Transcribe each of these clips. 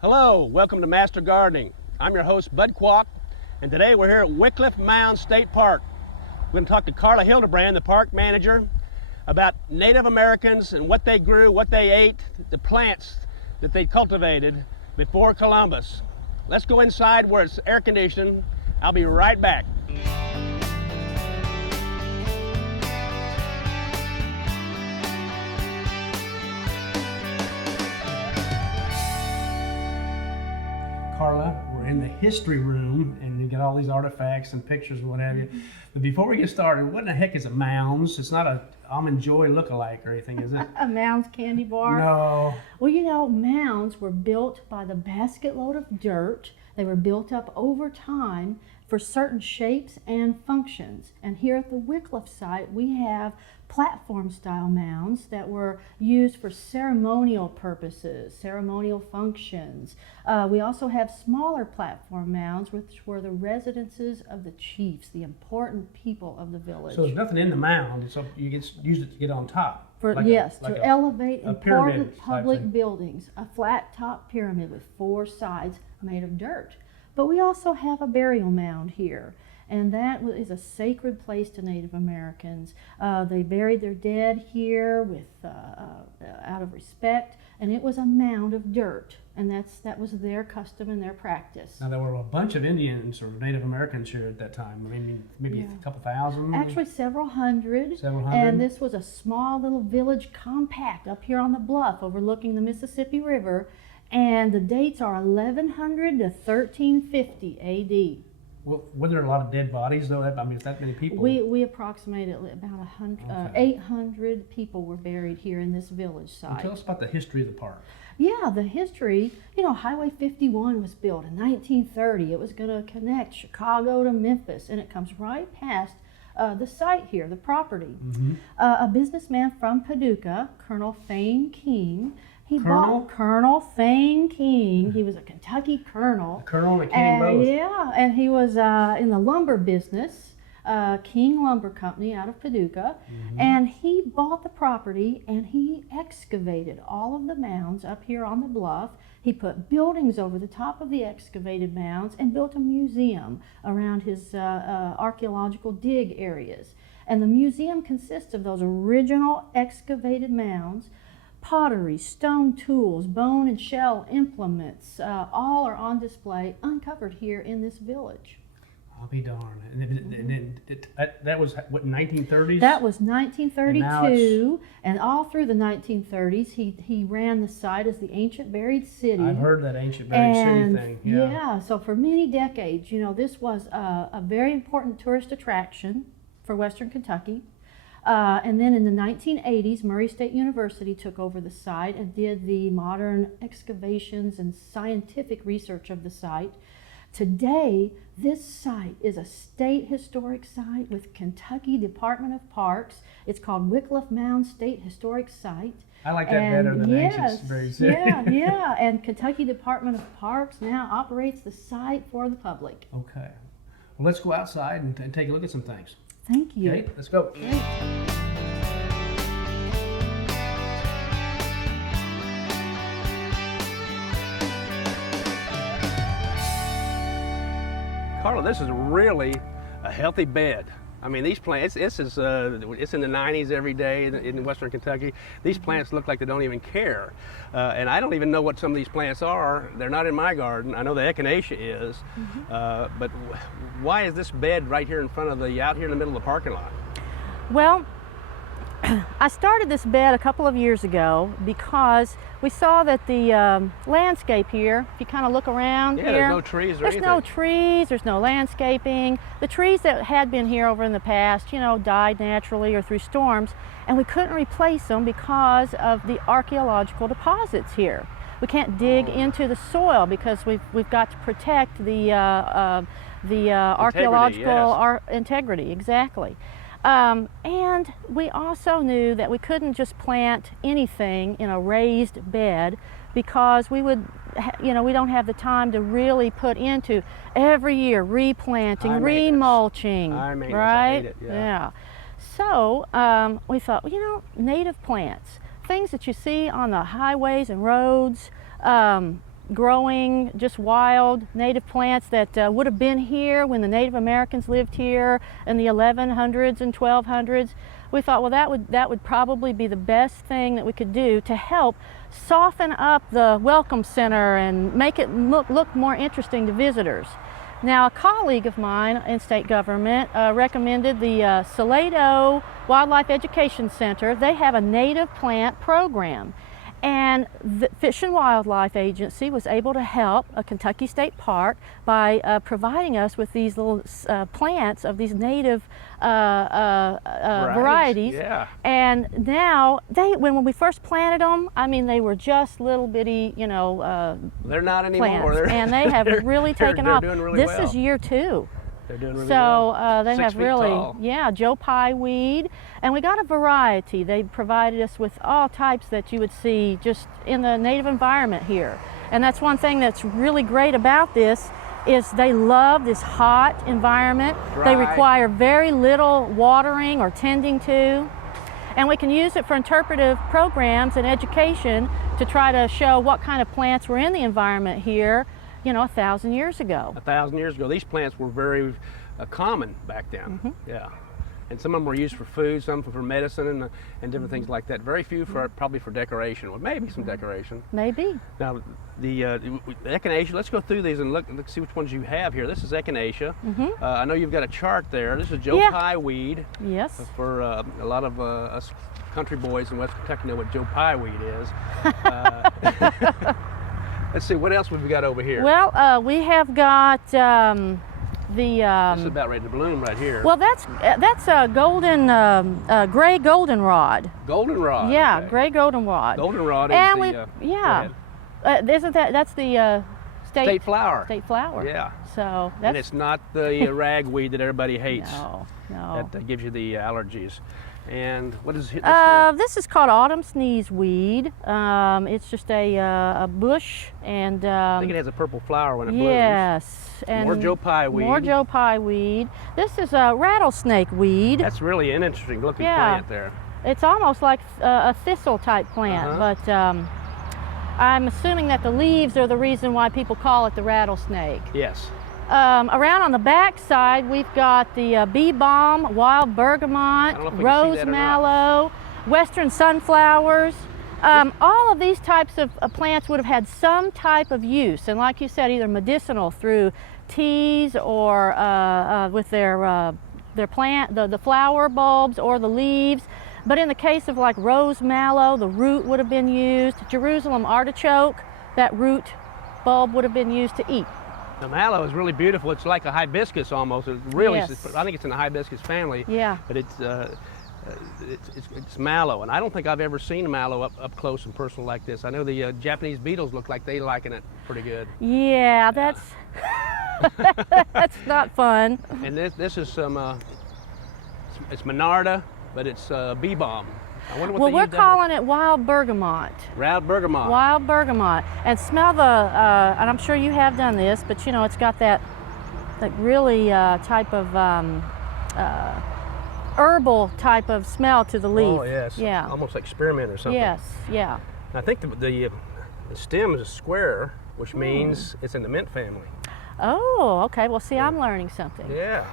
Hello, welcome to Master Gardening. I'm your host, Bud Qualk, and today we're here at Wickliffe Mounds State Park. We're going to talk to Carla Hildebrand, the park manager, about Native Americans and what they grew, what they ate, the plants that they cultivated before Columbus. Let's go inside where it's air conditioned. I'll be right back. Carla, we're in the history room and you got all these artifacts and pictures and what have you. But before we get started, what in the heck is a Mounds? It's not a Almond Joy look-alike or anything, is it? A Mounds candy bar? No. Well, you know, mounds were built by the basket load of dirt. They were built up over time for certain shapes and functions. And here at the Wickliffe site, we have platform-style mounds that were used for ceremonial purposes, ceremonial functions. We also have smaller platform mounds, which were the residences of the chiefs, the important people of the village. So there's nothing in the mound, so you use it to get on top. To elevate important public buildings, a flat top pyramid with 4 sides made of dirt. But we also have a burial mound here, and that is a sacred place to Native Americans. They buried their dead here with out of respect, and it was a mound of dirt, and that was their custom and their practice. Now there were a bunch of Indians or Native Americans here at that time. I mean, maybe a couple thousand. Actually, several hundred. Several hundred. And this was a small little village compact up here on the bluff overlooking the Mississippi River. And the dates are 1100 to 1350 A.D. Well, were there a lot of dead bodies though? I mean, is that many people? We approximated about 800 people were buried here in this village site. Well, tell us about the history of the park. Yeah, the history, you know, Highway 51 was built in 1930. It was going to connect Chicago to Memphis, and it comes right past the site here, the property. Mm-hmm. A businessman from Paducah, Colonel Fane King, Colonel Fane King. He was a Kentucky colonel. A colonel that came both. Yeah, and he was in the lumber business, King Lumber Company out of Paducah. Mm-hmm. And he bought the property and he excavated all of the mounds up here on the bluff. He put buildings over the top of the excavated mounds and built a museum around his archaeological dig areas. And the museum consists of those original excavated mounds. Pottery, stone tools, bone and shell implements, all are on display, uncovered here in this village. I'll be darned. And that was, what, 1930s? That was 1932, and all through the 1930s, he ran the site as the Ancient Buried City. I've heard that Ancient Buried City thing. Yeah, so for many decades, you know, this was a very important tourist attraction for Western Kentucky. And then in the 1980s, Murray State University took over the site and did the modern excavations and scientific research of the site. Today, this site is a state historic site with Kentucky Department of Parks. It's called Wickliffe Mounds State Historic Site. I like that better than Ancient Buried City. Yeah, and Kentucky Department of Parks now operates the site for the public. Okay. Well, let's go outside and take a look at some things. Thank you. Okay, let's go. Great. Carla, this is really a healthy bed. I mean, these plants, it's in the 90s every day in Western Kentucky. These plants look like they don't even care. And I don't even know what some of these plants are. They're not in my garden. I know the Echinacea is. Mm-hmm. But why is this bed right here in front of out here in the middle of the parking lot? Well, I started this bed a couple of years ago because we saw that the landscape here, if you kind of look around here, there's no trees or anything. There's no trees, there's no landscaping. The trees that had been here over in the past, you know, died naturally or through storms, and we couldn't replace them because of the archaeological deposits here. We can't dig into the soil because we've got to protect the archaeological integrity, exactly. And we also knew that we couldn't just plant anything in a raised bed because we would, we don't have the time to really put into every year replanting, remulching, right? I hate it, yeah. So we thought, native plants, things that you see on the highways and roads, growing, just wild native plants that would have been here when the Native Americans lived here in the 1100s and 1200s. We thought, well, that would probably be the best thing that we could do to help soften up the welcome center and make it look more interesting to visitors. Now, a colleague of mine in state government recommended the Salado Wildlife Education Center. They have a native plant program. And the Fish and Wildlife Agency was able to help a Kentucky State Park by providing us with these little plants of these native varieties. Yeah. And now, when we first planted them, I mean, they were just little bitty, you know, they're not anymore. plants, and they have really taken off. Doing really this well. is year 2. They're doing really so well. they 6 have feet really, tall. yeah, Joe Pye weed, and we got a variety. They provided us with all types that you would see just in the native environment here. And that's one thing that's really great about this is they love this hot environment. Dry. They require very little watering or tending to. And we can use it for interpretive programs and education to try to show what kind of plants were in the environment here, you know, 1,000 years ago. 1,000 years ago, these plants were very common back then. Mm-hmm. Yeah, and some of them were used for food, some for medicine, and different things like that. Very few for probably for decoration, or maybe some decoration. Maybe. Now, the Echinacea. Let's go through these and look see which ones you have here. This is Echinacea. Mm-hmm. I know you've got a chart there. This is Joe Pye weed. Yes. For a lot of us country boys in West Kentucky know what Joe Pye weed is. Let's see, what else have we got over here? Well, we have got this is about ready to bloom right here. well, that's a gray goldenrod. Goldenrod. Yeah, okay. gray goldenrod. Goldenrod And is isn't that's the state flower. State flower. Yeah. So that's And it's not the ragweed that everybody hates. no. That gives you the allergies. And what is this? This is called autumn sneeze weed. It's just a bush, and I think it has a purple flower when it blooms. yes, and More Joe Pye weed. More Joe Pye weed. This is a rattlesnake weed. That's really an interesting looking Yeah. plant there. It's almost like a thistle type plant, but I'm assuming that the leaves are the reason why people call it the rattlesnake. Yes. Around on the back side, we've got the bee balm, wild bergamot, I don't know if we can see rose that or not. mallow, western sunflowers. All of these types of plants would have had some type of use, and like you said, either medicinal through teas or with their plant, the flower bulbs or the leaves. But in the case of like rose mallow, the root would have been used. Jerusalem artichoke, that root bulb would have been used to eat. The mallow is really beautiful. It's like a hibiscus almost. It really, Yes. I think it's in the hibiscus family. Yeah. But it's mallow, and I don't think I've ever seen a mallow up close and personal like this. I know the Japanese beetles look like they liking it pretty good. Yeah, that's that's not fun. And this is some it's Monarda, but it's bee balm. I wonder what Well, they we're use that calling it wild bergamot. with. Wild bergamot. Wild bergamot. And smell the, and I'm sure you have done this, but you know, it's got that really type of herbal type of smell to the leaf. Oh yes. Yeah. Almost like spearmint or something. Yes, yeah. I think the stem is a square, which means it's in the mint family. Oh, okay. Well, see, I'm learning something. Yeah.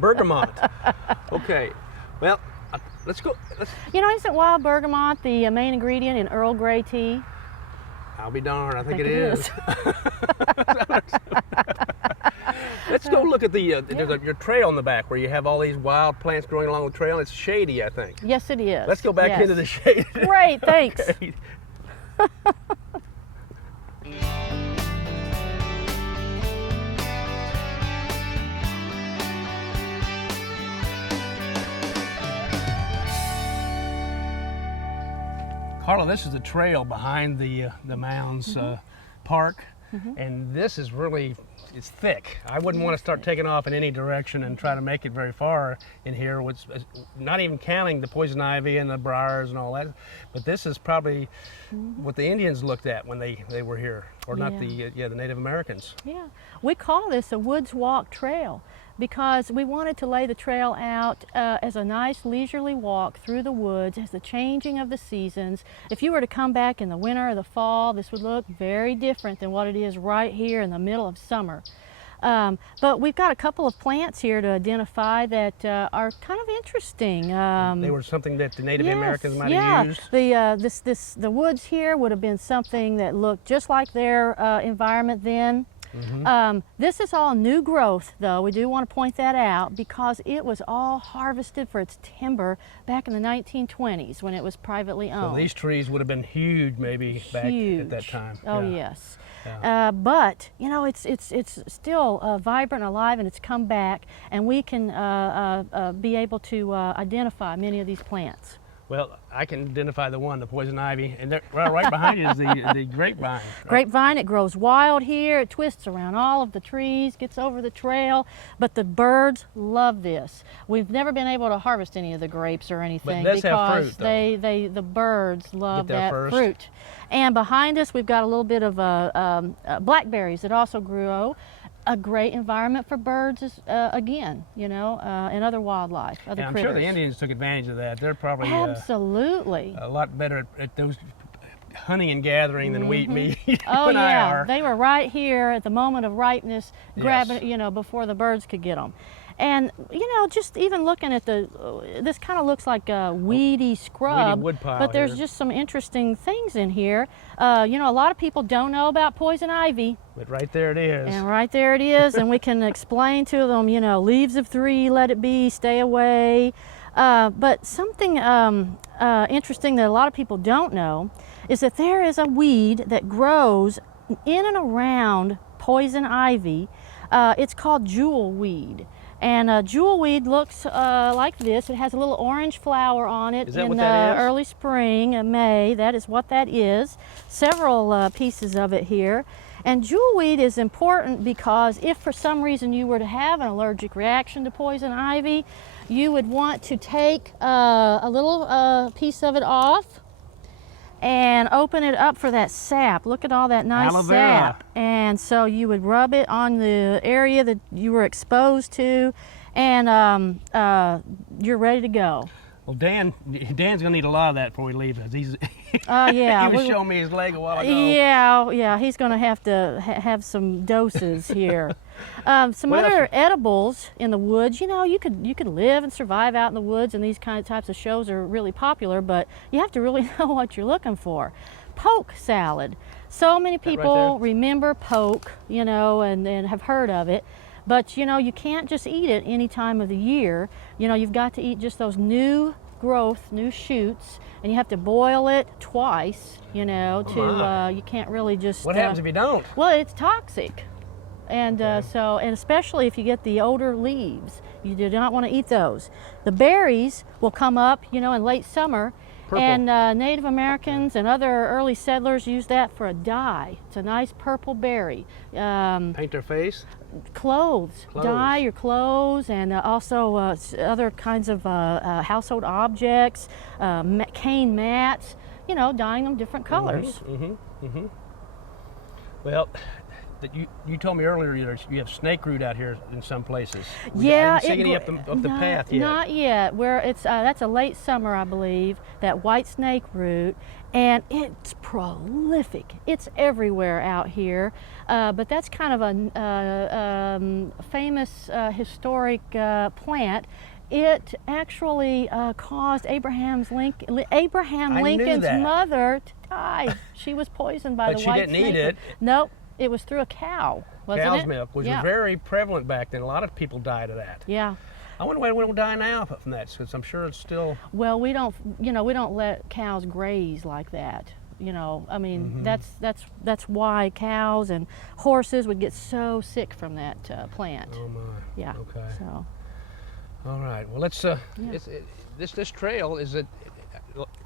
Bergamot. Okay. Well, let's go. You know, isn't wild bergamot the main ingredient in Earl Grey tea? I'll be darned. I think it is. Let's go look at there's your trail in the back where you have all these wild plants growing along the trail. It's shady, I think. Yes, it is. Let's go back Yes. into the shade. Great, thanks. Okay. Carla, this is the trail behind the Mounds Park, and this is really, it's thick. I wouldn't want to start taking off in any direction and try to make it very far in here, which, not even counting the poison ivy and the briars and all that, but this is probably what the Indians looked at when they were here, or not the Native Americans. Yeah, we call this a woods walk trail because we wanted to lay the trail out as a nice leisurely walk through the woods as the changing of the seasons. If you were to come back in the winter or the fall, this would look very different than what it is right here in the middle of summer. But we've got a couple of plants here to identify that are kind of interesting. They were something that the Native Yes, Americans might yeah. have used. The woods here would have been something that looked just like their environment then. This is all new growth, though. We do want to point that out because it was all harvested for its timber back in the 1920s when it was privately owned. So these trees would have been huge, maybe back at that time. Oh Yeah. yes. Yeah. But you know, it's still vibrant and alive, and it's come back, and we can be able to identify many of these plants. Well, I can identify the one, the poison ivy, and right behind you is the grapevine. Right? Grapevine, it grows wild here. It twists around all of the trees, gets over the trail, but the birds love this. We've never been able to harvest any of the grapes or anything But it does have because fruit, the birds love Get there that first. fruit. And behind us, we've got a little bit of blackberries that also grow. A great environment for birds is, again, you know, and other wildlife, other And I'm critters. sure the Indians took advantage of that. They're probably Absolutely. a lot better at those hunting and gathering than me Oh and I yeah, are. they were right here at the moment of ripeness, grabbing, Yes. you know, before the birds could get them. And you know, just even looking at this kind of looks like a weedy scrub, woodpile but there's here. just some interesting things in here. You know, a lot of people don't know about poison ivy, But right there it is. and right there it is, and we can explain to them, you know, leaves of 3, let it be, stay away. But something interesting that a lot of people don't know is that there is a weed that grows in and around poison ivy. It's called jewel weed. And jewel weed looks like this. It has a little orange flower on it Is that in what that is? early spring, May. That is what that is. Several pieces of it here. And jewel weed is important because if for some reason you were to have an allergic reaction to poison ivy, you would want to take a little piece of it off and open it up for that sap. Look at all that nice Aloe vera. sap. And so you would rub it on the area that you were exposed to, and you're ready to go. Well, Dan's gonna need a lot of that before we leave. He's Yeah. he was showing me his leg a while ago. Yeah, he's going to have to have some doses here. Some What other else? edibles in the woods. You know, you could live and survive out in the woods, and these types of shows are really popular. But you have to really know what you're looking for. Poke salad. So many That right people there? remember poke, you know, and have heard of it. But you know, you can't just eat it any time of the year. You know, you've got to eat just those new growth, new shoots, and you have to boil it twice, you know, my. you can't really just... What happens if you don't? Well, it's toxic. And and especially if you get the older leaves, you do not want to eat those. The berries will come up, you know, in late summer, Purple. and Native Americans and other early settlers use that for a dye. It's a nice purple berry. Paint their face? Clothes. Dye your clothes, and also other kinds of household objects, cane mats, you know, dyeing them different colors. Well, you told me earlier you have snake root out here in some places. Yeah, I didn't see any up the path yet. Not yet. Where it's that's a late summer, I believe. That white snake root, and it's prolific. It's everywhere out here. But that's kind of a famous historic plant. It actually caused Abraham Lincoln's that. mother to die. She was poisoned by But the she white didn't snake eat root. it. Nope. It was through a cow, wasn't Cow's it? milk, which Yeah. was very prevalent back then. A lot of people died of that. Yeah. I wonder why we don't die now from that, since I'm sure it's still... Well, we don't let cows graze like that. You know, I mean, that's why cows and horses would get so sick from that plant. Oh my. Yeah. Okay. So. All right. Well, let's. This trail is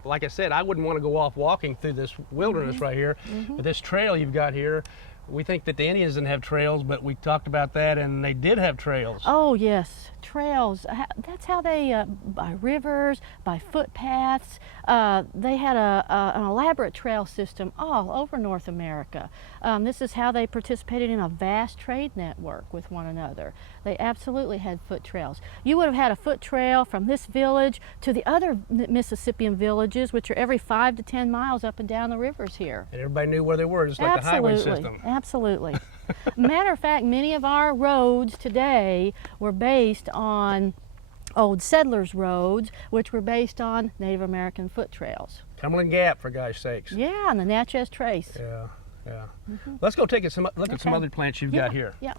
like I said, I wouldn't want to go off walking through this wilderness right here, but this trail you've got here We think that the Indians didn't have trails, but we talked about that, and they did have trails. Oh yes, trails. That's how they, by rivers, by footpaths. They had an elaborate trail system all over North America. This is how they participated in a vast trade network with one another. They absolutely had foot trails. You would have had a foot trail from this village to the other Mississippian villages, which are every 5 to 10 miles up and down the rivers here. And everybody knew where they were, just like the highway system. Absolutely. Matter of fact, many of our roads today were based on old settlers' roads, which were based on Native American foot trails. Cumberland Gap, for gosh sakes. Yeah, and the Natchez Trace. Yeah, yeah. Let's go take a look at some other plants you've got here. Yeah.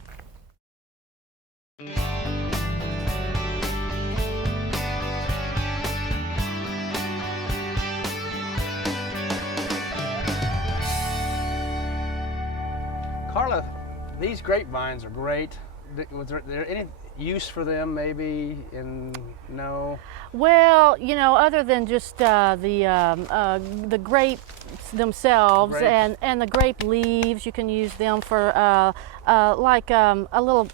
Carla, these grapevines are great. Was there any use for them maybe no? Well, you know, other than just the grapes themselves and the grape leaves, you can use them for like a little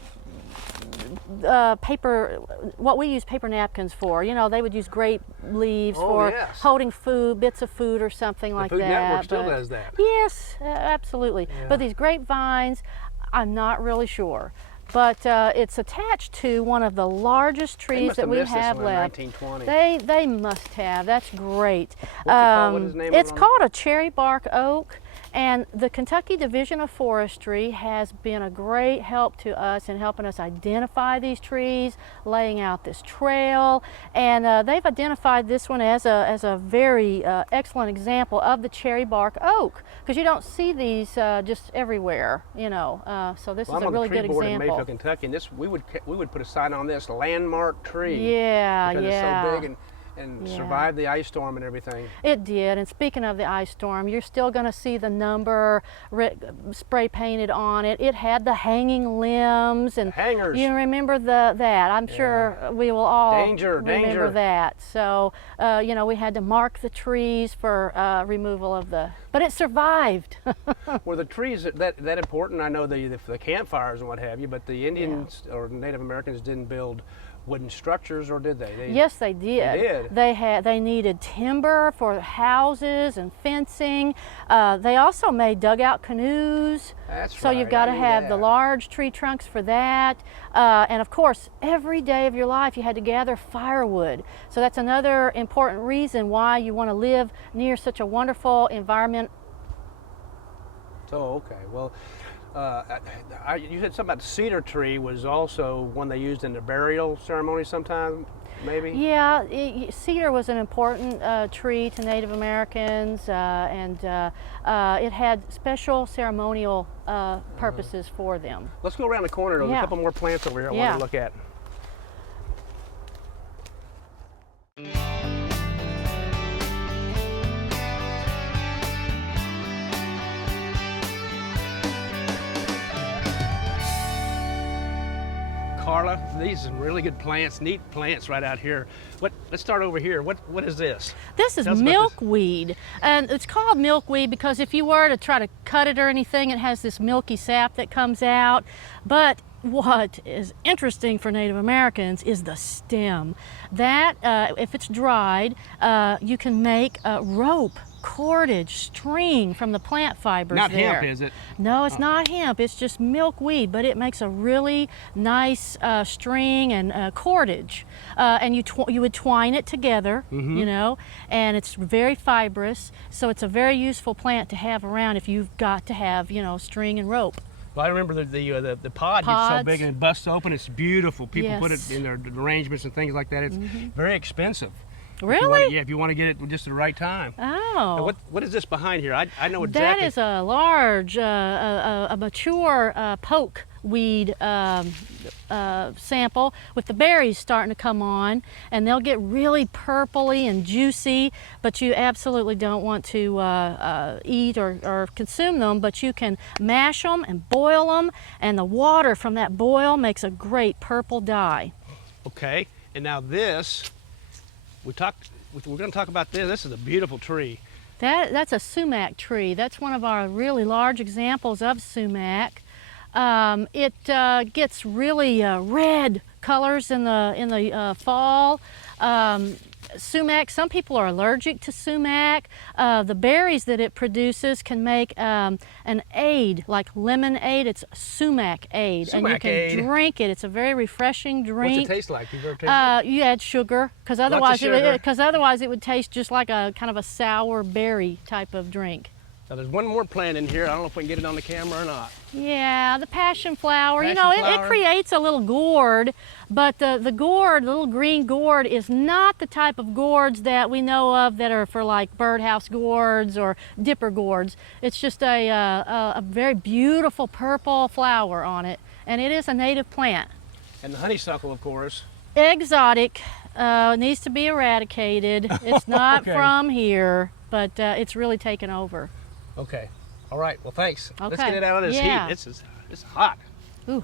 paper, what we use paper napkins for. You know, they would use grape leaves for holding food, bits of food or something like that. The Food Network still does that. Yes, absolutely. Yeah. But these grapevines, I'm not really sure. But it's attached to one of the largest trees that we have left. They must have. That's great. It's called a cherry bark oak. And the Kentucky Division of Forestry has been a great help to us in helping us identify these trees, laying out this trail, and they've identified this one as a very excellent example of the cherry bark oak, because you don't see these just everywhere, you know. So this is a really good example. I'm on the tree board in Mayfield, Kentucky, and this we would put a sign on this landmark tree. Yeah, because it's so big and survived the ice storm and everything. It did. And speaking of the ice storm, you're still going to see the number spray painted on it. It had the hanging limbs and hangers. You remember that. I'm sure we will all remember that. So you know, we had to mark the trees for removal of the. But it survived. Were the trees that important? I know the campfires and what have you, but the Indians or Native Americans didn't build wooden structures, or did they? Yes, they did. They did. They needed timber for houses and fencing. They also made dugout canoes. That's so you've got to have the large tree trunks for that. And of course, every day of your life you had to gather firewood. So that's another important reason why you want to live near such a wonderful environment. Oh, okay. Well, you said something about the cedar tree was also one they used in the burial ceremony sometime, maybe? Yeah, cedar was an important tree to Native Americans, and it had special ceremonial purposes for them. Let's go around the corner. There's a couple more plants over here I want to look at. Carla, these are some really good plants, neat plants right out here. Let's start over here. What is this? This is milkweed, and it's called milkweed because if you were to try to cut it or anything, it has this milky sap that comes out. But what is interesting for Native Americans is the stem. That, if it's dried, you can make a rope, cordage, string from the plant fibers. Not hemp, is it? No, it's not hemp. It's just milkweed, but it makes a really nice string and cordage. And you would twine it together, you know, and it's very fibrous. So it's a very useful plant to have around if you've got to have, you know, string and rope. Well, I remember the pod gets so big and it busts open. It's beautiful. People put it in their arrangements and things like that. It's very expensive. Really? If you want to get it just at the right time. Oh. Now what is this behind here? I know exactly. That is a large, a mature poke weed sample with the berries starting to come on, and they'll get really purpley and juicy, but you absolutely don't want to eat or consume them, but you can mash them and boil them, and the water from that boil makes a great purple dye. Okay, and now this, we're going to talk about this. This is a beautiful tree. That's a sumac tree. That's one of our really large examples of sumac. It gets really red colors in the fall. Sumac, some people are allergic to sumac. The berries that it produces can make an aid, like lemonade. It's sumac aid, and you can drink it. It's a very refreshing drink. What's it taste like? You've ever tasted it? You add sugar, because otherwise it would taste just like a kind of a sour berry type of drink. Now there's one more plant in here. I don't know if we can get it on the camera or not. Yeah, the passion flower. Passion It creates a little gourd, but the gourd, the little green gourd, is not the type of gourds that we know of that are for like birdhouse gourds or dipper gourds. It's just a very beautiful purple flower on it, and it is a native plant. And the honeysuckle, of course. Exotic, needs to be eradicated. It's not Okay. from here, but it's really taken over. Okay. All right. Well, thanks. Let's Okay. get it out of this Yeah. heat. It's hot. Ooh.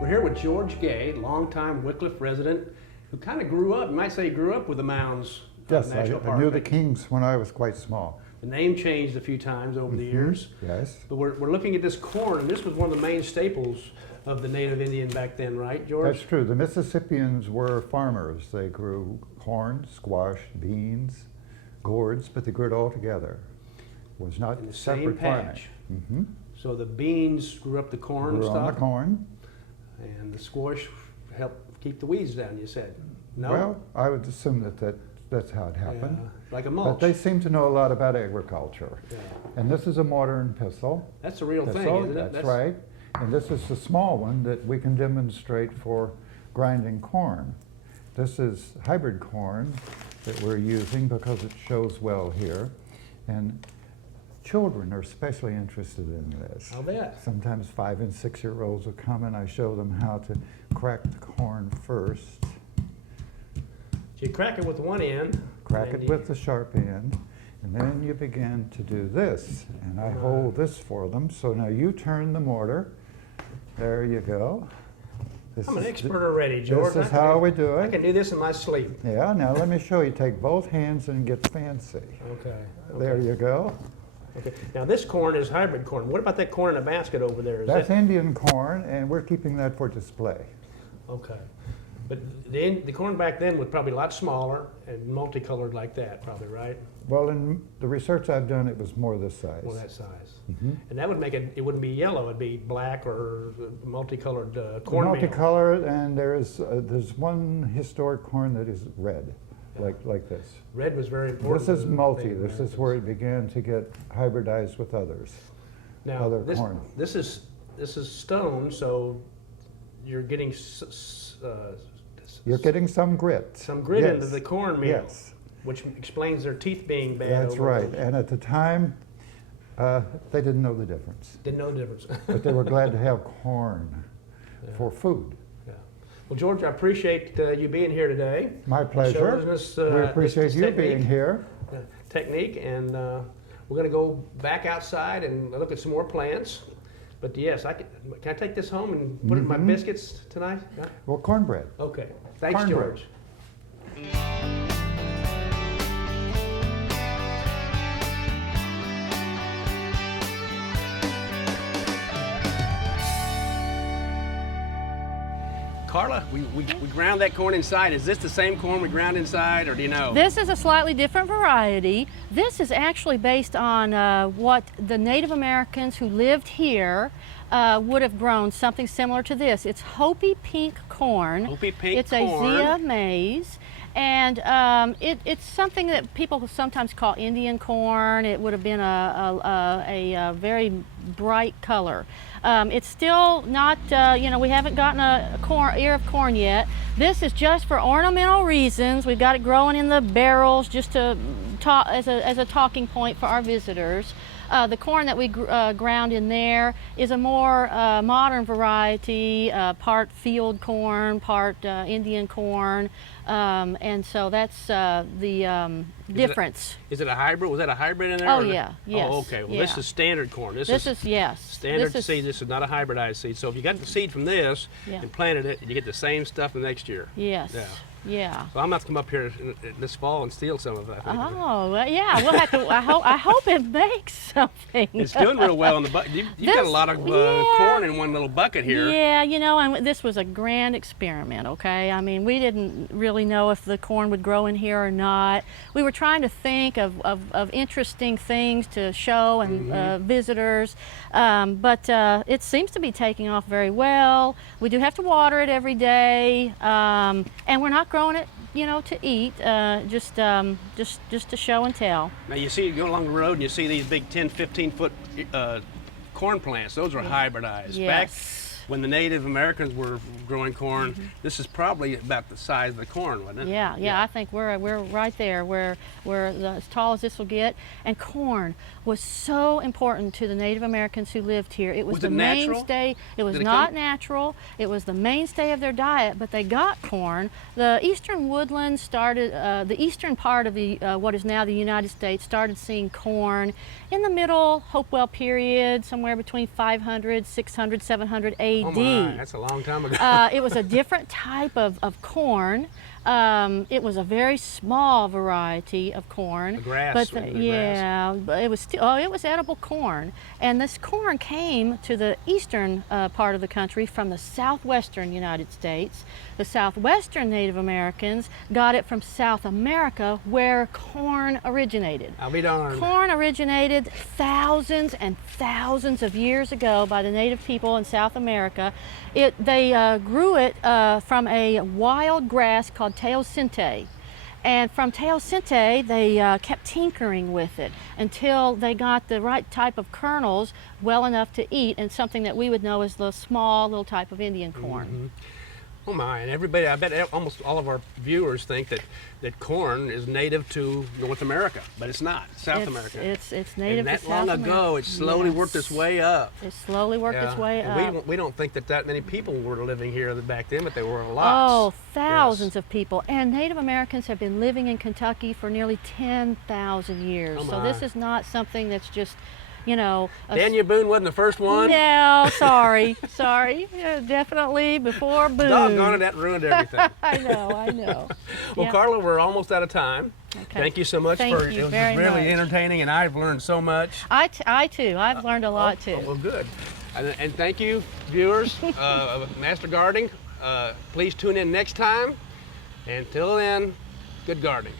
We're here with George Gay, longtime Wickliffe resident, who kind of grew up, you might say he grew up with the Mounds Yes, National I Park. knew the Kings when I was quite small. The name changed a few times over the years. Yes. But we're looking at this corn, and this was one of the main staples of the native Indian back then, right, George? That's true. The Mississippians were farmers. They grew corn, squash, beans, gourds, but they grew it all together. It was not In the same separate farming. patch. Mm-hmm. So the beans grew up the corn and Grew stuff, on the corn. and the squash helped keep the weeds down, you said. No? Well, I would assume that's how it Yeah, happened. like a But mulch. they seem to know a lot about agriculture. Yeah. And this is a modern pistol. That's the real thing, Pistol, isn't it? that's right. And this is the small one that we can demonstrate for grinding corn. This is hybrid corn that we're using because it shows well here. And children are especially interested in this. I'll bet. Sometimes 5- and 6-year-olds will come and I show them how to crack the corn first. So you crack it with one end. Crack and it you- with the sharp end, and then you begin to do this. And I hold this for them. So now you turn the mortar. There you go. This I'm an is expert already, George. This is how we do I it. can do this in my sleep. Yeah, now let me show you. Take both hands and get fancy. Okay. There you go. Okay. Now this corn is hybrid corn. What about that corn in a basket over there? Is That's that Indian corn, and we're keeping that for display. okay? But the corn back then was probably a lot smaller and multicolored like that, probably, right? Well, in the research I've done, it was more this size. More that size. Mhm. And that would make it. It wouldn't be yellow. It'd be black or multicolored cornmeal. Multicolored, and there's one historic corn that is red, like this. Red was very important. This is to the multi. Native This is where it began to get hybridized with others. Now, other this, corn. this is stone, so you're getting You're getting some grit. some grit Yes. into the cornmeal, Yes, which explains their teeth being bad. that's over right. those. And at the time, they didn't know the difference, Didn't know the difference. but they were glad to have corn for food. Yeah. Well, George, I appreciate you being here today. My pleasure. Showing us, We appreciate this you being here. technique, and we're going to go back outside and look at some more plants. But yes, can I take this home and put it in my biscuits tonight? Yeah? Well, cornbread. Okay. Thanks, Cornbread. George. Carla, we ground that corn inside. Is this the same corn we ground inside, or do you know? This is a slightly different variety. This is actually based on what the Native Americans who lived here would have grown, something similar to this. It's Hopi pink corn. Hopi pink it's corn. a Zea maize. And it's something that people sometimes call Indian corn. It would have been a very bright color. It's still not, we haven't gotten a ear of corn yet. This is just for ornamental reasons. We've got it growing in the barrels just to talk as a talking point for our visitors. The corn that we ground in there is a more modern variety, part field corn, part Indian corn, and so that's the difference. Is it a hybrid? Was that a hybrid in there? Oh yeah, yes. Oh, okay. Well, yeah. this is standard corn. This is yes. Standard seed. This is not a hybridized seed. So if you got the seed from this Yeah. and planted it, you get the same stuff the next year. Yes. Yeah. Yeah. So I'm going to have to come up here this fall and steal some of that. Oh, well, yeah. We'll have to. I hope it makes something. It's doing real well in the bucket. You've got a lot of yeah. corn in one little bucket here. Yeah, you know, and this was a grand experiment, okay? I mean, we didn't really know if the corn would grow in here or not. We were trying to think of interesting things to show and visitors, but it seems to be taking off very well. We do have to water it every day, and we're not growing it, you know, to eat, just to show and tell. Now you see, you go along the road and you see these big 10, 15 foot corn plants. Those are hybridized. Yes. Back when the Native Americans were growing corn, this is probably about the size of the corn, wasn't it? Yeah, I think we're right there, where as tall as this will get. And corn was so important to the Native Americans who lived here. It was the mainstay. It was not natural. It was the mainstay of their diet, but they got corn. The eastern woodlands started, the eastern part of the what is now the United States started seeing corn in the middle Hopewell period, somewhere between 500, 600, 700 AD. Oh my, that's a long time ago. It was a different type of corn. It was a very small variety of corn. The grass. But yeah, but it was still, it was edible corn. And this corn came to the eastern part of the country from the southwestern United States. The southwestern Native Americans got it from South America, where corn originated. I'll be darned. Corn originated thousands and thousands of years ago by the native people in South America. They grew it from a wild grass called teosinte. And from teosinte, they kept tinkering with it until they got the right type of kernels well enough to eat, and something that we would know as the small little type of Indian corn. Oh my, and everybody, I bet almost all of our viewers think that corn is native to North America, but it's not. South America. It's native to South America. And that long ago, it slowly worked its way up. It slowly worked its way up. We don't think that many people were living here back then, but there were lots. Oh, thousands of people. And Native Americans have been living in Kentucky for nearly 10,000 years. Oh so this is not something that's just, you know. Daniel Boone wasn't the first one? No, sorry. Yeah, definitely before Boone. Doggone it, that ruined everything. I know. Well, Yeah. Carla, we're almost out of time. Okay. Thank you so much Thank for you it. Was very really much. entertaining, and I've learned so much. I too. I've learned a lot too. Well, good. And thank you, viewers of Master Gardening. Please tune in next time. Until then, good gardening.